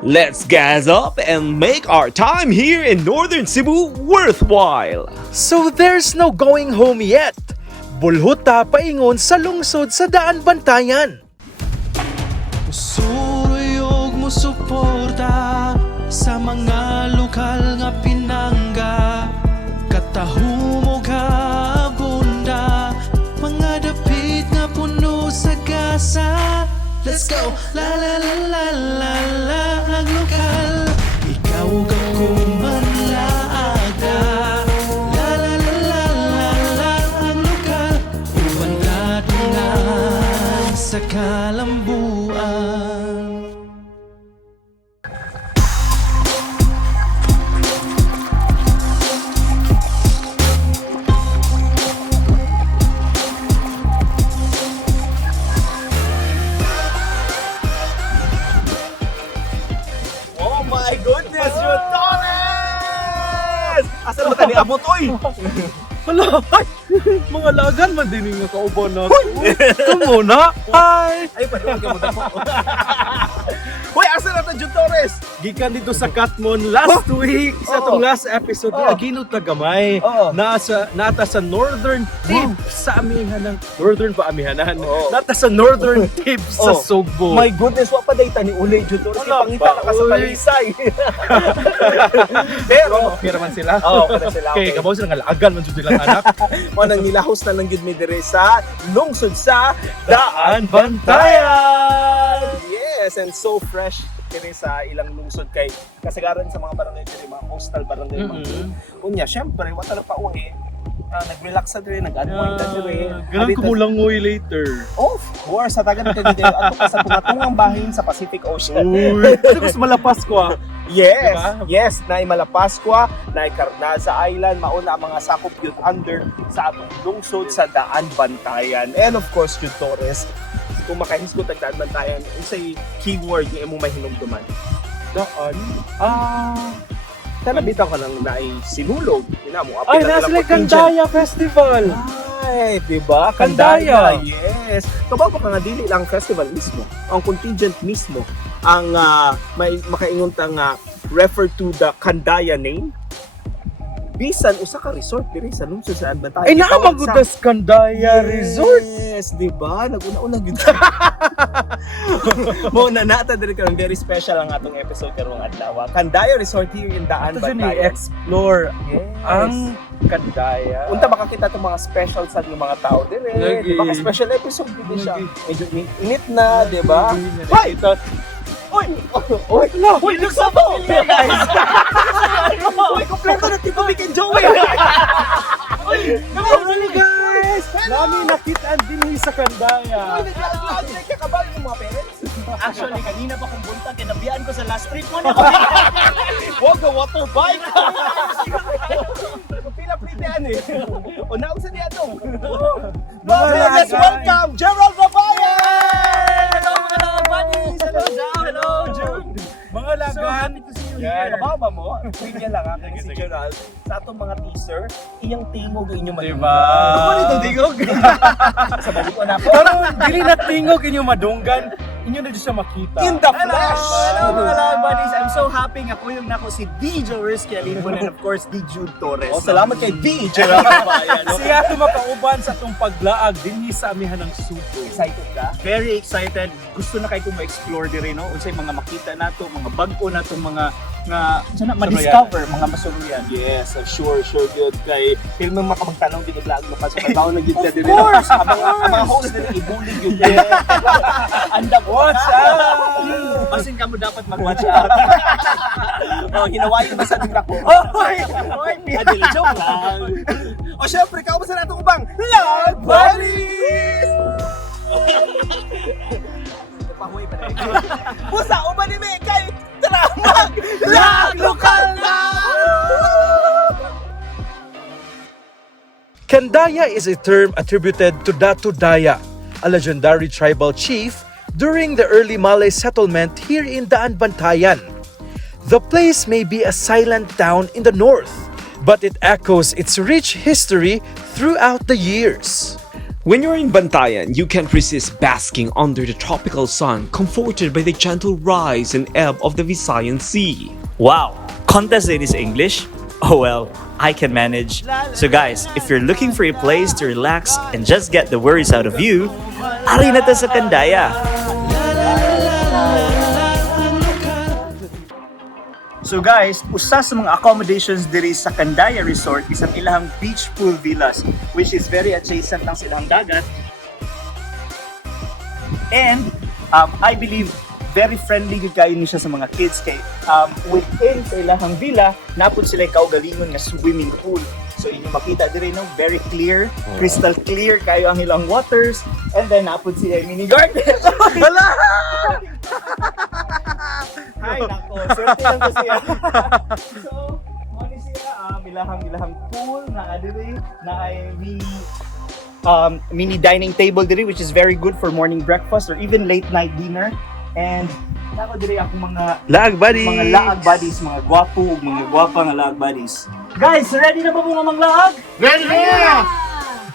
Let's gas up and make our time here in Northern Cebu worthwhile. So there's no going home yet. Bulhuta paingon sa lungsod sa Daanbantayan. Pagsuroy og musuporta sa mga lokal nga pinangga, katahumog abunda, mga dapit nga puno sa gasa. Let's go! La la la la la la LaagLokal. Ikaw ako manlaaga. La la la la la LaagLokal. Uban sa kalambuan. Oh my goodness, Torres! Asa ba tani abot oy? Hala, ay, mga lagan man din yung kauban natin. Come on, ha? Hi! Ay, pwede ka mo dako. Hoy, asa na ta Jud Torres? Gikan dito sa Catmon last week sa itong last episode na ginot na gamay nata sa northern tip sa Amihanang nata sa northern tip sa Sugbo. My goodness, wa pa day tani uli Jud Torres. Wala Ipangita pa, na ka sa uy. Palisay. Pero, pira man sila. kada sila. Okay, kabaw sila nga laagan man jud nilang anak. O nang nilahos na lang yun mi dire sa lungsod sa Daanbantayan! Yes, and so fresh dire sa ilang lungsod kay kasagaran sa mga barangay dire, mga coastal barangay unya, syempre wala na pa uwi. Nag-relax sa dire, nag-unwind na dire. Ganun kumulangoy later. Of course, sa tagan ka dire ato ka sa tungatungang bahin sa Pacific Ocean. Uy, ano ko sa malapas ko ah. Yes, Diba? yes, naay Malapascua, naay Carnaza Island, mauna ang mga sakop yun under sa atong lungsod sa Daanbantayan. And of course, Jud Torres, kung makahisgot ang Daanbantayan, unsay keyword nga imong mahinumduman? Daan? Talabitaw ka nang naay sinulog. Mo, Ay, nasa like Kandaya Festival! Ay, diba? Kandaya. Yes. Kabago ka nga, dili lang festival mismo. Ang contingent mismo ang may makaingon tang refer to the Kandaya name. Bisan usa ka resort diri sa lungsod sa Daanbantayan. Ay, naamagudas Kandaya Resort! Yes, diba? Naguna-una gyud. Mo na nata diri karon, very special ang atong episode karong adlaw. Kandaya Resort here in Ito dyan Daanbantayan. i-explore Yes. ang Kandaya. Unta makakita itong mga special sa mga tao din Lagi. Baka special episode din siya. Lagi. Medyo init na, di ba? Hoy! Oy! Oy! Uy, nagsabo! Guys! Uy, kompleto na tipo Vic and Joey! Hello guys! Namin nakitaan din sa Kandaya. Kakabal yung mga parents. Actually, kanina pa kong buntag, kinabiyaan ko sa last trip mo na. Huwag ka water bike! Pila pritean eh. O naon sa niya to? Let's welcome Gerald Babayan! Hello mga buddies! Hello Jao! Hello June! Mga lagan! Yan, kababa mo, trivia lang ha, kasi si Gerald, sa atong mga teaser, iyang tingog ang inyong Diba? Ano nito tingog? Sa balik ko na po. Pero dili na tingog inyo madunggan, inyo na dyan siya makita. In the flash! Hello mga Laag buddies! I'm so happy nga po yung nako si DJ Risky Alipon and of course D. Jude Torres. Oh, salamat kay D. Gerald Babayan. Siya ito makauban sa itong paglaag din sa Amihanang Sugbo. Excited ka? Very excited. Gusto na kayo ma-explore din no? Unsay mga makita nato, mga bago nato, mga nga sana ma-discover, mga masuruyan. Yes, sure good. Kay film mo makamagtanong din LaagLokal sa pagbaw na gid ka din. course, Ang mga host din ibulig yun. Anda watch out! Basin ka mo dapat mag-watch out. Oh, hinawayin ba sa tingka ko? Oy! Adil, joke lang. O syempre, kaubasan natin ubang Laag Buddies! Pahuwi pa rin. Pusa, Ubani may kay Tramag LaagLokal na! Kandaya is a term attributed to Datu Daya, a legendary tribal chief during the early Malay settlement here in Daanbantayan. The place may be a silent town in the north, but it echoes its rich history throughout the years. When you're in Bantayan, you can't resist basking under the tropical sun, comforted by the gentle rise and ebb of the Visayan Sea. Wow! Contest din is English? Oh well, I can manage. So guys, if you're looking for a place to relax and just get the worries out of you, ari na ta sa Kandaya! So guys, usa sa mga accommodations diri sa Kandaya Resort is ang ilahang beach pool villas, which is very adjacent lang sa ilahang dagat. And I believe very friendly gyud kayo ni siya sa mga kids kay within sa ilahang villa napud sila kaugalingon nga swimming pool. So inyo makita diri no, very clear, crystal clear kayo ang ilang waters, and then napud sila mini garden. Hala! Ay nako, swerte lang to siya. So, ano siya, ilahang pool na diri na ay mini dining table diri, which is very good for morning breakfast or even late night dinner. And nako diri ako mga Laag buddies! mga laag buddies, mga gwapo ug mga gwapa nga laag buddies. Guys, ready na ba mo nga mga laag? Ready na!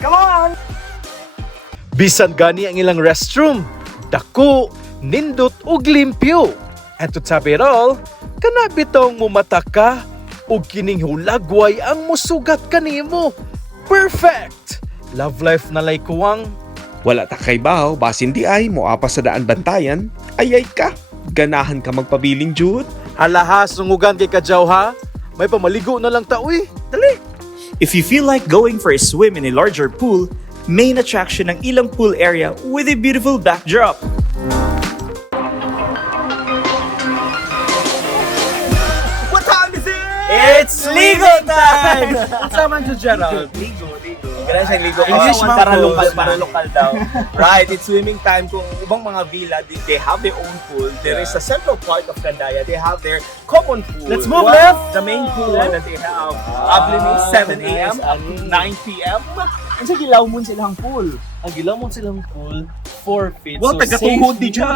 Come on! Bisan gani ang ilang restroom, dako, nindot ug limpyo. And to top it all, kana bitong mumata ka ug kining hulagway ang musugat kanimo. Perfect! Love life na lay kuwang. Wala ta kay bahaw, basin di ay moapa sa Daanbantayan. Ayay ka, ganahan ka magpabiling jud. Alahas sungugan kay kadyaw ha. May pamaligo na lang ta uy. Dali. If you feel like going for a swim in a larger pool, main attraction ng ilang pool area with a beautiful backdrop. What time is it? It's Ligo time! Sama si Gerald. Ligo. Ganun siya ligo. English man para po. lokal, Para lokal daw. Right, it's swimming time. Kung ibang mga villa, they have their own pool. There is a central part of Candaya. They have their common pool. Let's move What? left. The main pool that they have. Abliming 7 a.m. up to 9 p.m. Ang sa gilaw mo silang pool. Ang gilaw mo silang pool, 4 feet. Well, taga-tuhod di dyan.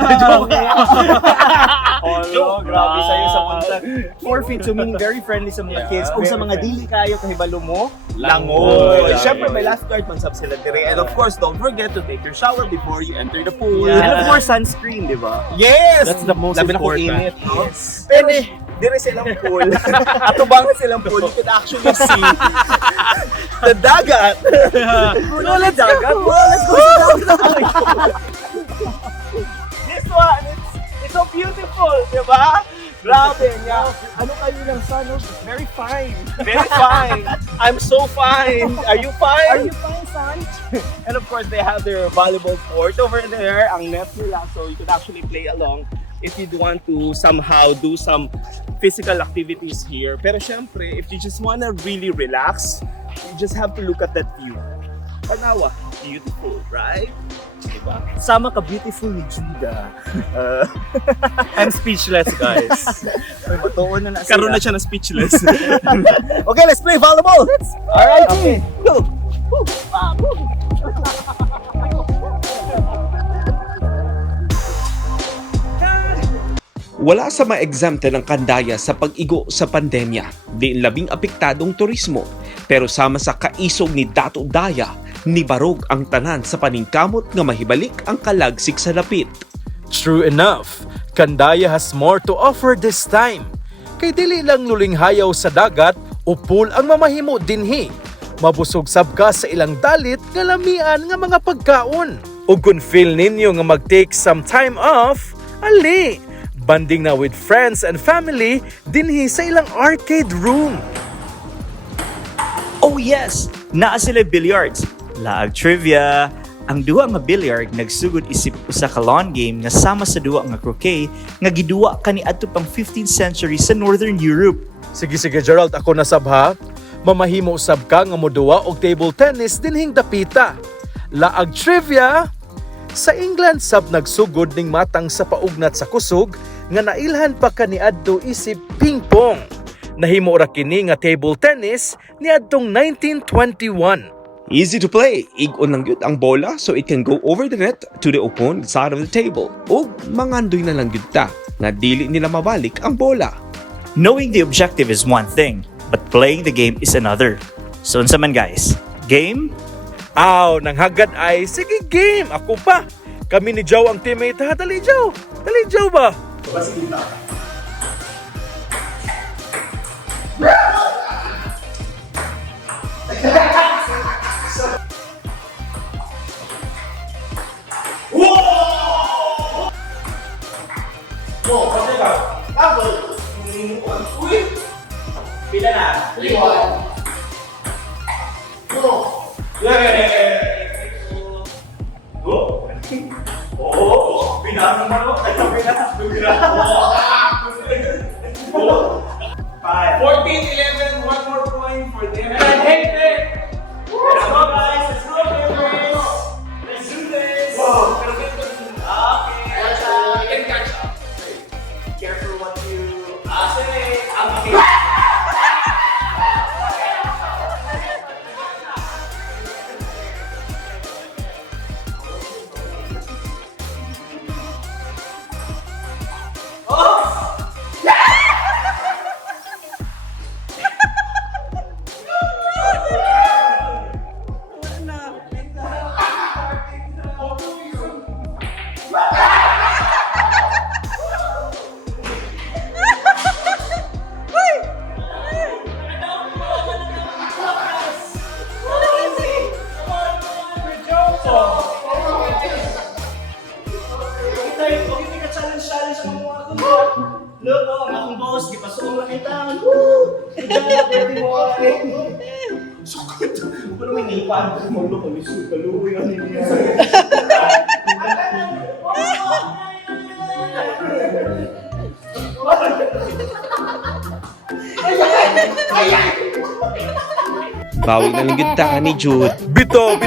Oh, grabe sa'yo sa punta. 4 feet, so meaning very friendly sa mga kids. Kung sa mga dili kayo, kahibalo mo, Langoy. langoy. Siyempre, may lifeguard man sab sila dire. And of course, don't forget to take your shower before you enter the pool. Yeah. And of course, sunscreen, di ba? Yes! That's the most Labi na kung important. init, no? Pero, dire silang pool. Atubangan silang pool. You can actually see the dagat. No, let's dagat. go! Let's go sa dagat. This one, it's so beautiful, di ba? Grabe niya. Ano kayo ng sun? Very fine. Very fine. I'm so fine. Are you fine? Are you fine, son? And of course, they have their volleyball court over there. Ang net nila. So you could actually play along if you want to somehow do some physical activities here. Pero syempre, if you just wanna really relax, you just have to look at that view. Panawa. Beautiful, right? Diba? Sama ka beautiful ni Juda. I'm speechless, guys. Matuon na Karoon na siya ng speechless. Okay, let's play volleyball. Alright, okay. Go. Wala sa ma-exempted ng Kandaya sa pag-igo sa pandemya, diin labing apektadong turismo. Pero sama sa kaisog ni Dato Daya, nibarog ang tanan sa paningkamot nga mahibalik ang kalagsik sa lapit. True enough, Kandaya has more to offer this time. Kay dili lang lulinghayaw sa dagat o pool ang mamahimo dinhi. Mabusog sab ka sa ilang dalit nga lamian nga mga pagkaon. Ug kung feel ninyo nga mag-take some time off, ali! Banding na with friends and family dinhi sa ilang arcade room. Oh yes! Naa sila billiards. Laag trivia. Ang duwa nga billiard nagsugod isip usa ka lawn game nga sama sa duwa nga croquet nga giduwa kaniadto pang 15th century sa Northern Europe. Sige Gerald, ako na sab ha. Mamahimo sab ka nga moduwa og table tennis dinhing dapita. Laag trivia. Sa England sab nagsugod ning matang sa paugnat sa kusog nga nailhan pa kaniadto isip ping pong. Nahimo ra kini nga table tennis niadtong 1921. Easy to play, igon lang yun ang bola so it can go over the net to the opponent side of the table. O mangandoy na lang yun ta, nga dili nila mabalik ang bola. Knowing the objective is one thing, but playing the game is another. So unsa man guys? Game? Aw, nang hagad ay, sige game, ako pa. Kami ni Jow ang teammate ha, dali Jow ba? Pila na? 3-1. Oh, pinasok mo. Ay, pinasok. 14-11, one more point for them. Let's go guys, let's go guys. Let's do this. Okay, you can catch up. Careful what you say. Look, oh, ang akong boss, di pa suong lang kita. Woo! Pwede mo ako. Sukot. Pero may naipan. Maglo ko, may sukaluwi ang niya. Bawi na lang gid ta ni Jude. Bitaw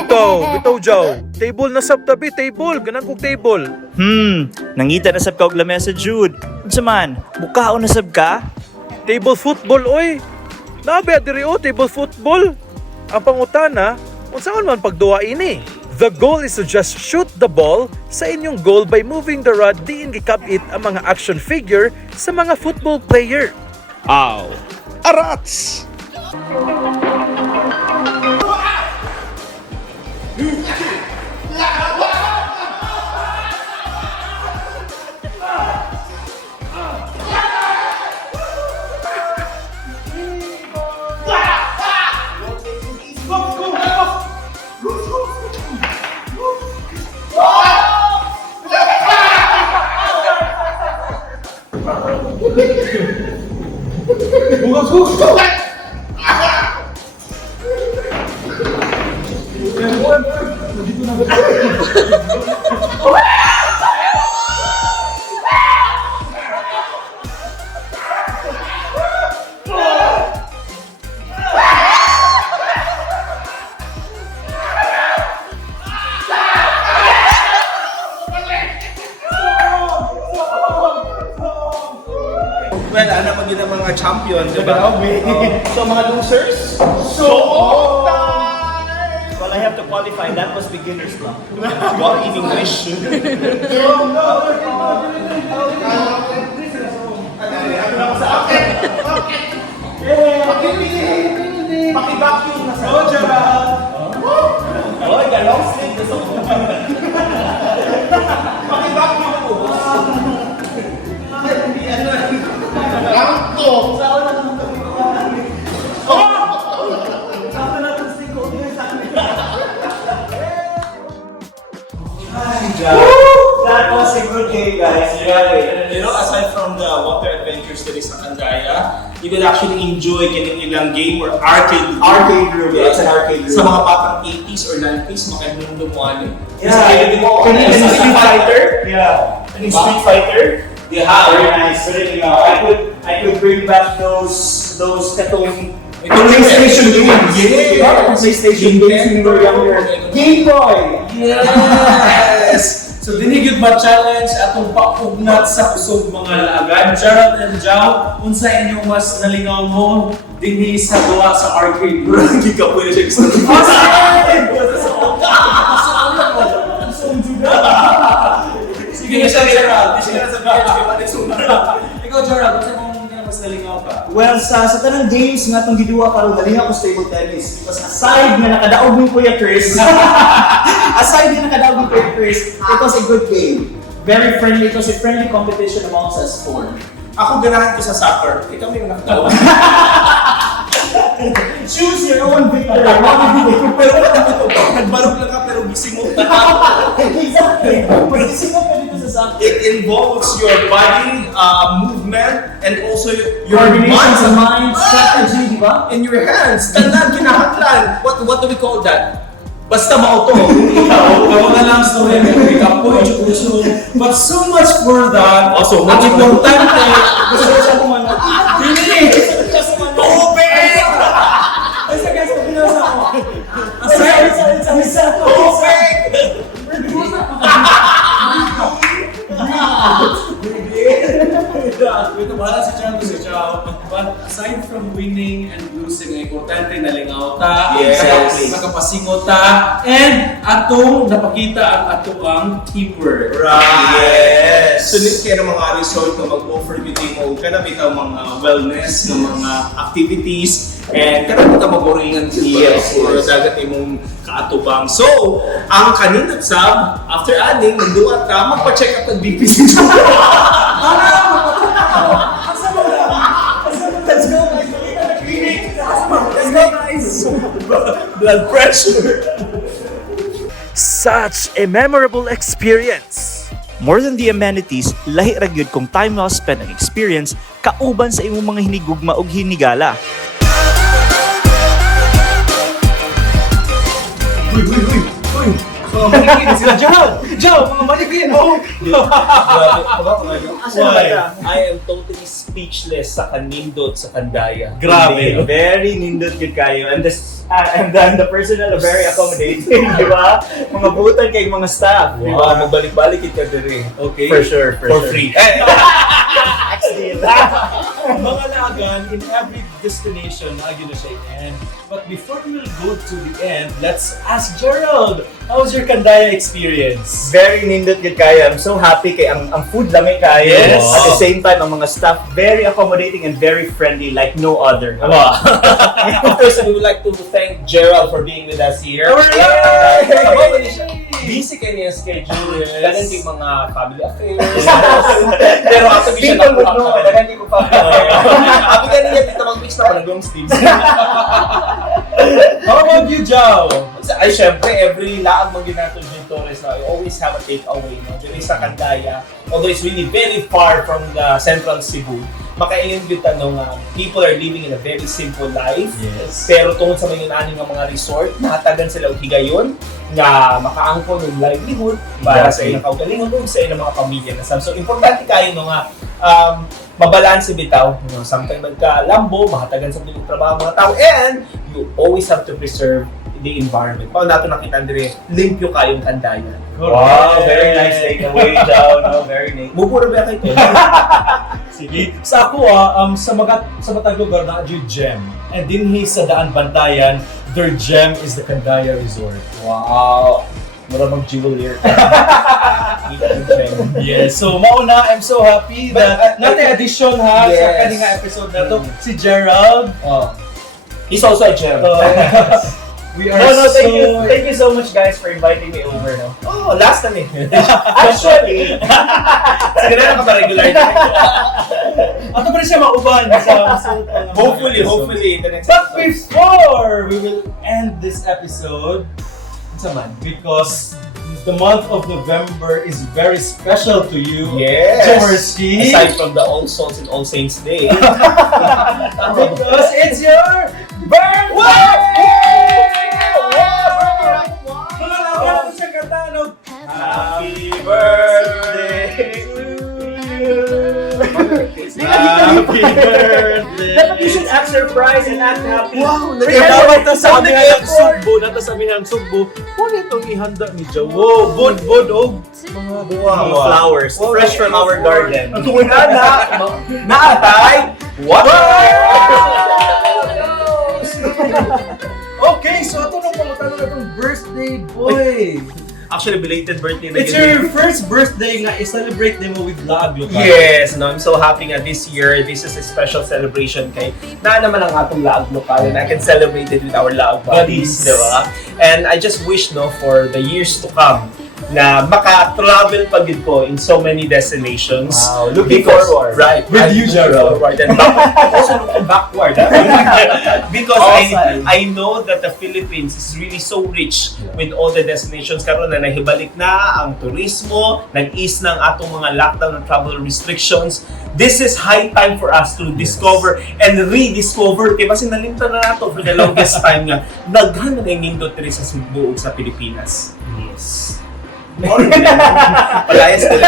Jow. Table na sab tabi, table, ganang kog table. Nangita na sab ka og lamesa, Jude. Unsa man, mukhaon na sab ka? Table football oy. Nabi diri o table football. Ang pangutana, unsaon man pagduwa ini? The goal is to just shoot the ball sa inyong goal by moving the rod diin gikabit ang mga action figure sa mga football player. Aw, arats! Well, ano pag yun ang mga champion, di ba? So mga losers? So, Well, I have to qualify. That was beginner's luck. What in English? Paki-vacuum na sa Gerald! Oh, the long sleeve. Paki-vacuum po. That was a good game, guys. You know, aside from the water adventures that is sa Candaya, you can actually enjoy getting ilang game or arcade room. Yeah, it's an arcade room. Sa mga batang 80s or 90s, makailang lumuali. Yeah. Can you Street Fighter? Yeah. Can you Street Fighter? Yeah, Very nice. Very nice. I could bring back those katong PlayStation games. Yeah. PlayStation games when we were younger. Game Boy. Yes! So dinigid ba challenge atong paugnat sa kusog mga laagan? Gerald and Jao, unsa inyong mas nalingaw mo dinhi sa duwa sa arcade? Murag gikapoy na siya gusto. Sige na siya, Gerald. Sige na sa video. Ikaw, Gerald, unsa imong mas nalingaw ka? Well, sa tanang games nga itong giduwa karon nalinga ko sa table tennis. Because aside na nakadaog ni Kuya Chris, it was a good game. Very friendly. It was a friendly competition amongst us four. Ako ganahan ko sa soccer. Ikaw may nakatawa. Choose your own victory. Pero nagbarog lang ka pero gising mo. Exactly. Mag-isip ka dito sa soccer. It involves your body movement and also your Coordination sa mind, strategy, di ba? and your hands. Tanan, kinahanglan. What do we call that? Basta mauto. Ako na lang story may pick up po, but so much for that. Also, ang importante, Gusto ko siya kumano. hindi! Tubig! Isa guys, pag binasa ko. Isa. Tubig! Ito wala si Chow. But aside from winning and losing, ay importante na lingaw ta, Yes. nakapasingot ta, and atong napakita ang atong teamwork. Right. Yes. Sunod kayo ng mga resort na mag-offer beauty mo. Kana bitaw mga wellness, ng mga activities. And kana bitaw mag-oringan or dagat imong kaatubang. So, ang kanindot sab, after adding, nagduwa ka, magpa-check up ng BP. Let's go guys. Let's go guys. Blood pressure. Such a memorable experience. More than the amenities, lahi ra gyud kung time well spent ang experience kauban sa imong mga hinigugma ug hinigala. Mga manikin sila Jow, mga manikin, oh! I am totally speechless sa kanindot sa kandaya. Grabe. Very nindot gyud kayo. And then the personnel are very accommodating, di ba? Mga butan kay mga staff, di ba? Wow, magbalik-balik ka diri. Okay. For sure. For free. Actually, Mga laagan, in every destination, lagi na siya i-end. But before we will go to the end, let's ask Gerald, how's your Kandaya experience? very nindot gyud kayo. I'm so happy kay ang food lamay kayo. Yes. At the same time, ang mga staff very accommodating and very friendly like no other. Wow. First, we would like to thank Gerald for being with us here. Busy kayo niya schedule. Dagan yung mga family affairs. Pero ato siya People would know, dagan di ko pa. Ako ganun niya dito mag-mix na panagong steams. How about you, Jow? Ay, syempre, every laag mag ginato Jun Torres na, you always have a takeaway. No? Dito sa Candaya, although it's really very far from the central Cebu, makailin kita nung people are living in a very simple life. Yes. Pero tungkol sa mga ng mga resort, nakatagan sila og higayon nga makaangkon ng livelihood para sa ilang kaugalingon o sa ilang mga pamilya na sam. So importante kayo no nga mabalanse bitaw. You know, sometimes magka-lambo, mahatagan sa bilang trabaho mga tao, and you always have to preserve the environment. Pao nato nakita dire, limpyo kayong Candaya. Wow, very nice takeaway, Jow. No, very nice. Mupura ba kayo? Sige. Sa ako, sa matag lugar na yung gem. And din sa Daanbantayan, their gem is the Candaya Resort. Wow! Mura mag-jewelier. Yes. So, mauna, I'm so happy that natin addition ha sa Yes. kaninga episode na to, si Gerald. He's also a gem. We are No, so... thank you so much guys for inviting me over. No? Oh, last time eh. Actually, Sige na ka ba regular? Ato pa rin siya mauban sa Hopefully, the next But episode. before we will end this episode, because the month of November is very special to you, Yes. Jaworski. Aside from the All Souls and All Saints Day. Because it's your birthday! Mga laban sa katanog. Happy birthday to you. Happy birthday! dapat you should act surprised and act happy. Wow, Kaya naman sa Amihanang Sugbo, Amihanang Sugbo, kung itong ihanda ni Jawo, bod, og mga Flowers, fresh from our garden. Naatay! What? Okay, so ito nung pamutanong na itong birthday boy. actually belated birthday na It's your first birthday nga, i-celebrate mo with LaagLokal. Yes, no, I'm so happy nga this year. This is a special celebration kay na naman ang atong LaagLokal and I can celebrate it with our Laag buddies, di ba? And I just wish no for the years to come na maka-travel pa din ko in so many destinations. Wow, looking forward. Right. With you, Jaro. Forward and also looking backward. Because I know that the Philippines is really so rich with all the destinations. Karon na nahibalik na ang turismo, nag-ease ng atong mga lockdown and travel restrictions. This is high time for us to discover and rediscover. Kaya kasi nalimtan na nato for the longest time nga. Daghan na nindot diri sa Cebu ug sa Pilipinas. Yes. Palayas na rin.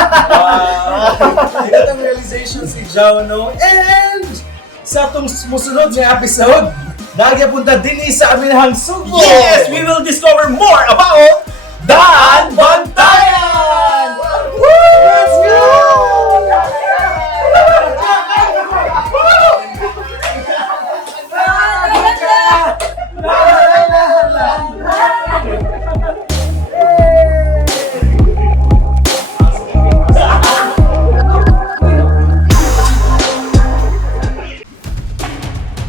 Ito ang realization si Jao, no? And sa itong musunod na episode, dahil punta din sa Amihanang Sugbo. Yes! We will discover more about Daanbantayan! Let's go!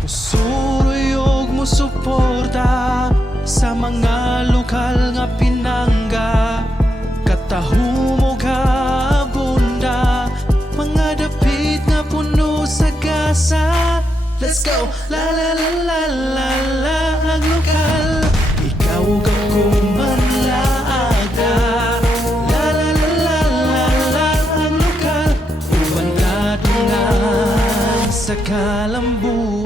Pagsuroy og musuporta sa mga lokal nga pinangga, katahumog abunda, mga dapit nga puno sa gasa. Let's go! La la la la la la ang lokal, ikaw ako manlaaga. La la la la la la ang lokal, ubantado nga sa kalambu.